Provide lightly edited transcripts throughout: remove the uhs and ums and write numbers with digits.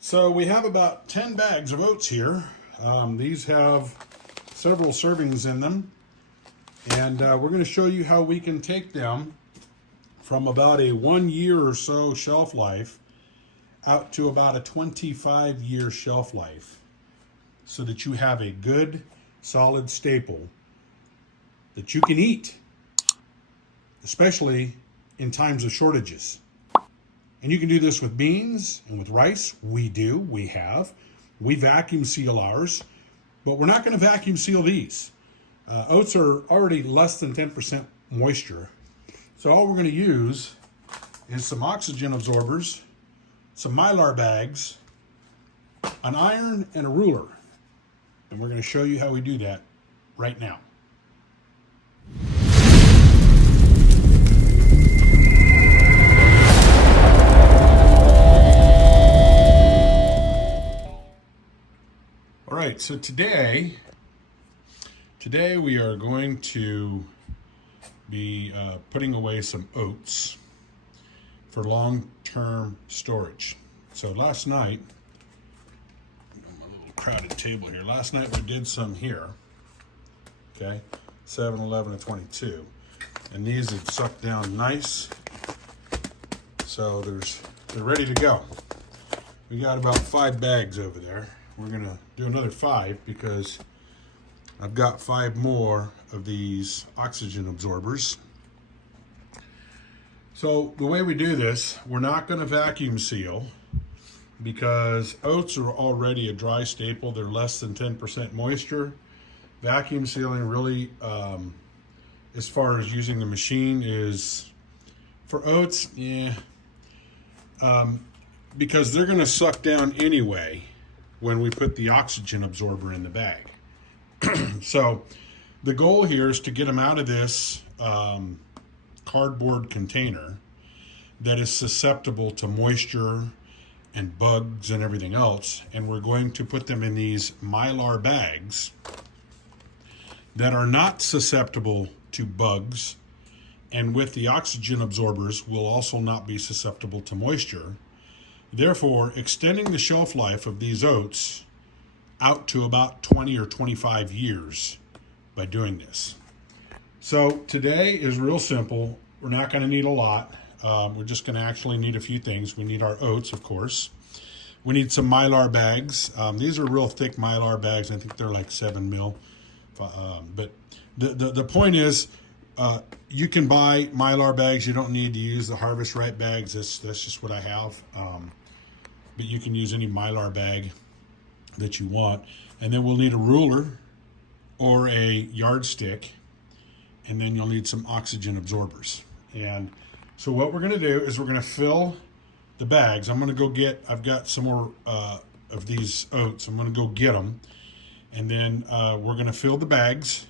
So we have about 10 bags of oats here. These have several servings in them. And we're going to show you how we can take them from about a 1 year or so shelf life out to about a 25-year shelf life so that you have a good, solid staple that you can eat, especially in times of shortages. And you can do this with beans and with rice. We have. We vacuum seal ours, but we're not going to vacuum seal these. Oats are already less than 10% moisture. So all we're going to use is some oxygen absorbers, some Mylar bags, an iron, and a ruler. And we're going to show you how we do that right now. All right, so today we are going to be putting away some oats for long-term storage. So last night, my little crowded table here, last night we did some here, okay, 7, 11, and 22. And these have sucked down nice, so they're ready to go. We got about 5 bags over there. We're gonna do another 5 because I've got 5 more of these oxygen absorbers. So the way we do this, we're not gonna vacuum seal because oats are already a dry staple. They're less than 10% moisture. Vacuum sealing really, as far as using the machine, is for oats, because they're gonna suck down anyway when we put the oxygen absorber in the bag. So the goal here is to get them out of this cardboard container that is susceptible to moisture and bugs and everything else, and we're going to put them in these Mylar bags that are not susceptible to bugs, and with the oxygen absorbers will also not be susceptible to moisture, therefore extending the shelf life of these oats out to about 20 or 25 years by doing this. So today is real simple. We're not going to need a lot. We're just going to actually need a few things. We need our oats, of course. We need some Mylar bags. These are real thick Mylar bags. I think they're like 7 mil. But the point is, you can buy Mylar bags. You don't need to use the Harvest Right bags. That's just what I have. But you can use any Mylar bag that you want. And then we'll need a ruler or a yardstick, and then you'll need some oxygen absorbers. And so what we're going to do is we're going to fill the bags. I'm going to go get, I've got some more of these oats. I'm going to go get them, and then we're going to fill the bags.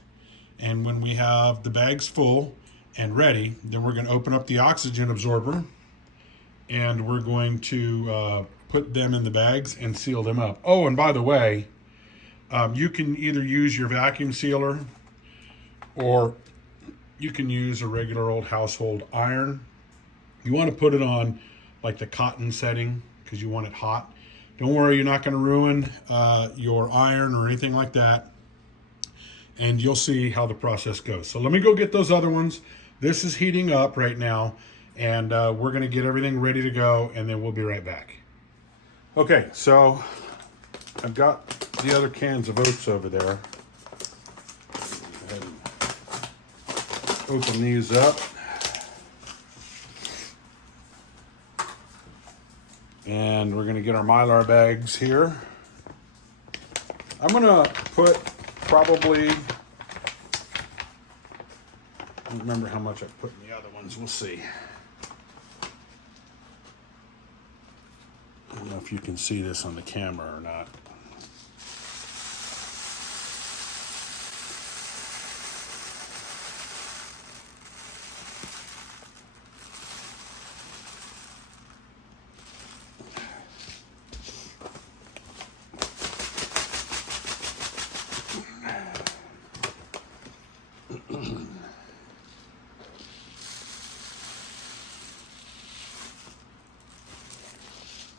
And when we have the bags full and ready, then we're going to open up the oxygen absorber, and we're going to put them in the bags and seal them up. Oh, and by the way, you can either use your vacuum sealer or you can use a regular old household iron. You want to put it on like the cotton setting because you want it hot. Don't worry, you're not going to ruin your iron or anything like that. And you'll see how the process goes. So let me go get those other ones. This is heating up right now, and we're going to get everything ready to go, and then we'll be right back. Okay, so I've got the other cans of oats over there. Go ahead and open these up. And we're going to get our Mylar bags here. I'm going to put probably, I don't remember how much I put in the other ones. We'll see. I don't know if you can see this on the camera or not.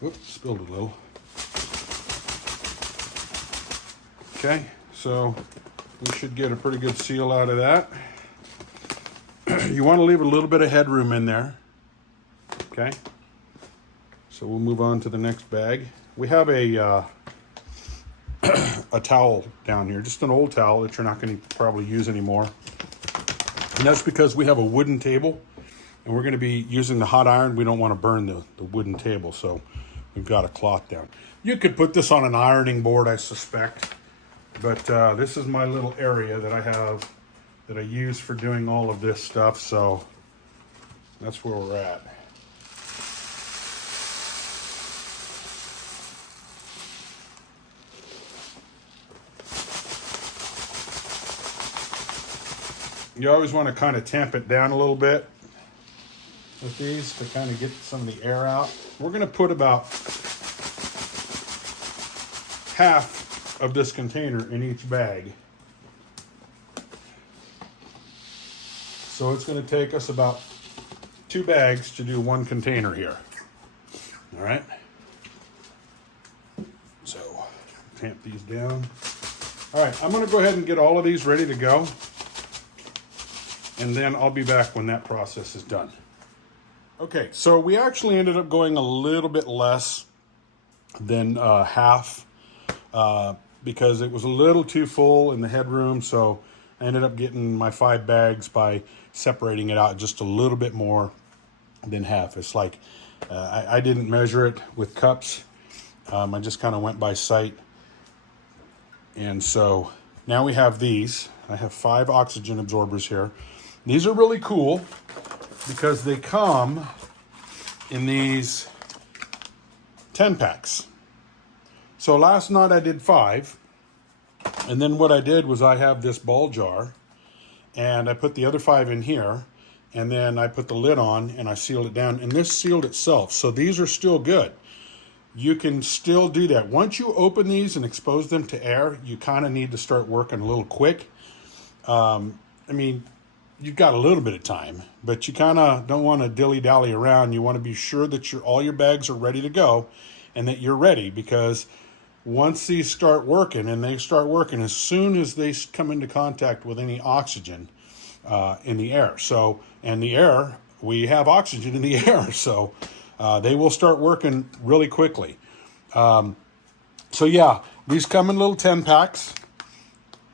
Oops, spilled a little. Okay, so we should get a pretty good seal out of that. You want to leave a little bit of headroom in there. Okay, so we'll move on to the next bag. We have a towel down here, just an old towel that you're not going to probably use anymore. And that's because we have a wooden table and we're going to be using the hot iron. We don't want to burn the wooden table, so we've got a cloth down. You could put this on an ironing board, I suspect, but this is my little area that I have that I use for doing all of this stuff, so that's where we're at. You always want to kind of tamp it down a little bit with these to kind of get some of the air out. We're going to put about half of this container in each bag. So it's going to take us about 2 bags to do 1 container here. All right. So tamp these down. All right, I'm going to go ahead and get all of these ready to go. And then I'll be back when that process is done. Okay, so we actually ended up going a little bit less than half because it was a little too full in the headroom. So I ended up getting my 5 bags by separating it out just a little bit more than half. It's like I didn't measure it with cups. I just kind of went by sight. And so now we have these. I have 5 oxygen absorbers here. These are really cool because they come in these 10 packs. So last night I did 5. And then what I did was I have this ball jar and I put the other 5 in here. And then I put the lid on and I sealed it down. And this sealed itself. So these are still good. You can still do that. Once you open these and expose them to air, you kind of need to start working a little quick. I mean, you've got a little bit of time, but you kind of don't want to dilly-dally around. You want to be sure that all your bags are ready to go and that you're ready, because once these start working, and they start working as soon as they come into contact with any oxygen in the air. So, and the air, we have oxygen in the air, so they will start working really quickly. So yeah, these come in little 10 packs.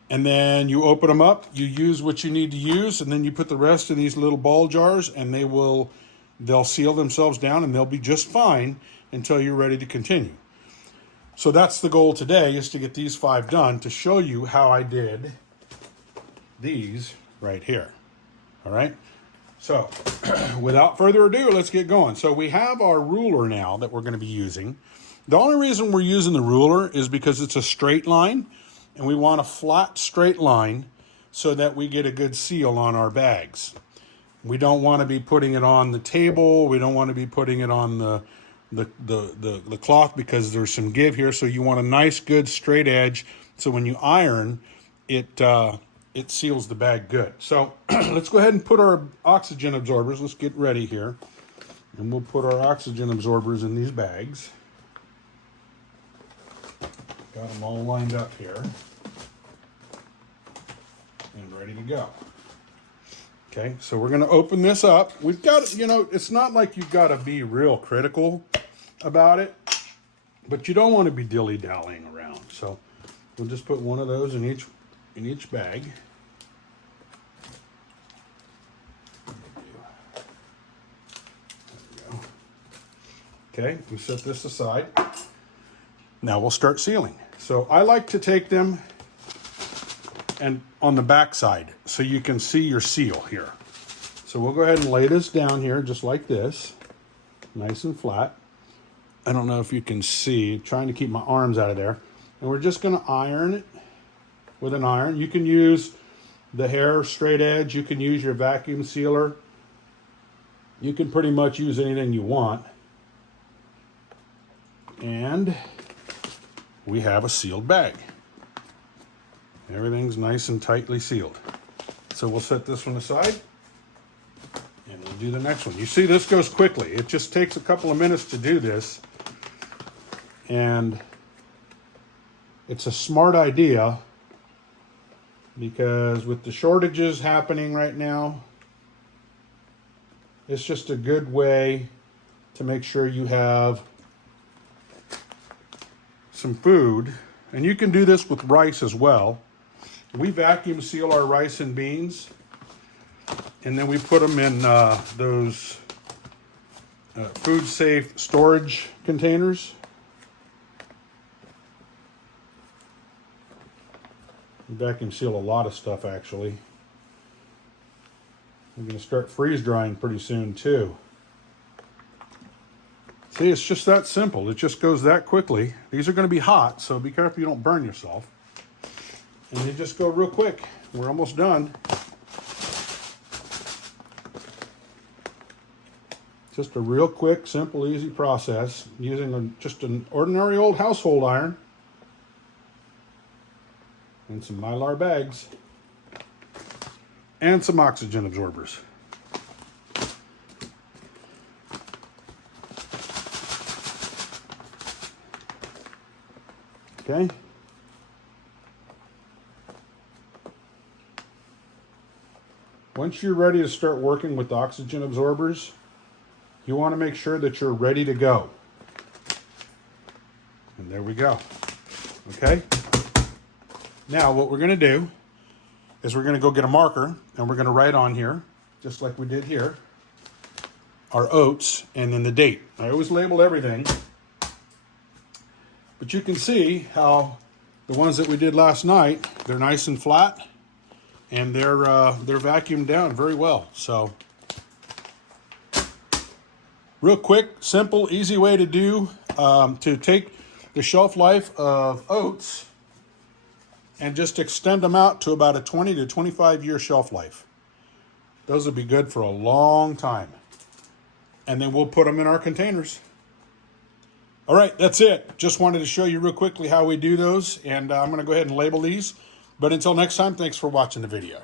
And then you open them up, you use what you need to use, and then you put the rest in these little ball jars, and they'll seal themselves down, and they'll be just fine until you're ready to continue. So that's the goal today, is to get these 5 done, to show you how I did these right here. All right? So without further ado, let's get going. So we have our ruler now that we're going to be using. The only reason we're using the ruler is because it's a straight line. And we want a flat, straight line so that we get a good seal on our bags. We don't want to be putting it on the table. We don't want to be putting it on the cloth because there's some give here. So you want a nice, good, straight edge. So when you iron, it seals the bag good. So let's go ahead and put our oxygen absorbers. Let's get ready here. And we'll put our oxygen absorbers in these bags. Got them all lined up here and ready to go. Okay, so we're going to open this up. We've got, it's not like you've got to be real critical about it, but you don't want to be dilly-dallying around. So we'll just put one of those in each bag. There we go. Okay, we set this aside. Now we'll start sealing. So I like to take them and on the back side so you can see your seal here. So we'll go ahead and lay this down here just like this, nice and flat. I don't know if you can see, trying to keep my arms out of there. And we're just going to iron it with an iron. You can use the hair straight edge. You can use your vacuum sealer. You can pretty much use anything you want. And we have a sealed bag. Everything's nice and tightly sealed. So we'll set this one aside and we'll do the next one. You see, this goes quickly. It just takes a couple of minutes to do this. And it's a smart idea because with the shortages happening right now, it's just a good way to make sure you have some food. And you can do this with rice as well. We vacuum seal our rice and beans, and then we put them in those food safe storage containers. We vacuum seal a lot of stuff actually. We're going to start freeze drying pretty soon too. See, it's just that simple. It just goes that quickly. These are going to be hot, so be careful you don't burn yourself. And they just go real quick. We're almost done. Just a real quick, simple, easy process using just an ordinary old household iron and some Mylar bags and some oxygen absorbers. Okay. Once you're ready to start working with oxygen absorbers, you want to make sure that you're ready to go. And there we go. Okay. Now what we're going to do is we're going to go get a marker and we're going to write on here, just like we did here, our oats and then the date. I always label everything. But you can see how the ones that we did last night, they're nice and flat and they're vacuumed down very well. So real quick, simple, easy way to do, to take the shelf life of oats and just extend them out to about a 20 to 25 year shelf life. Those will be good for a long time. And then we'll put them in our containers. All right, that's it. Just wanted to show you real quickly how we do those, and I'm going to go ahead and label these. But until next time, thanks for watching the video.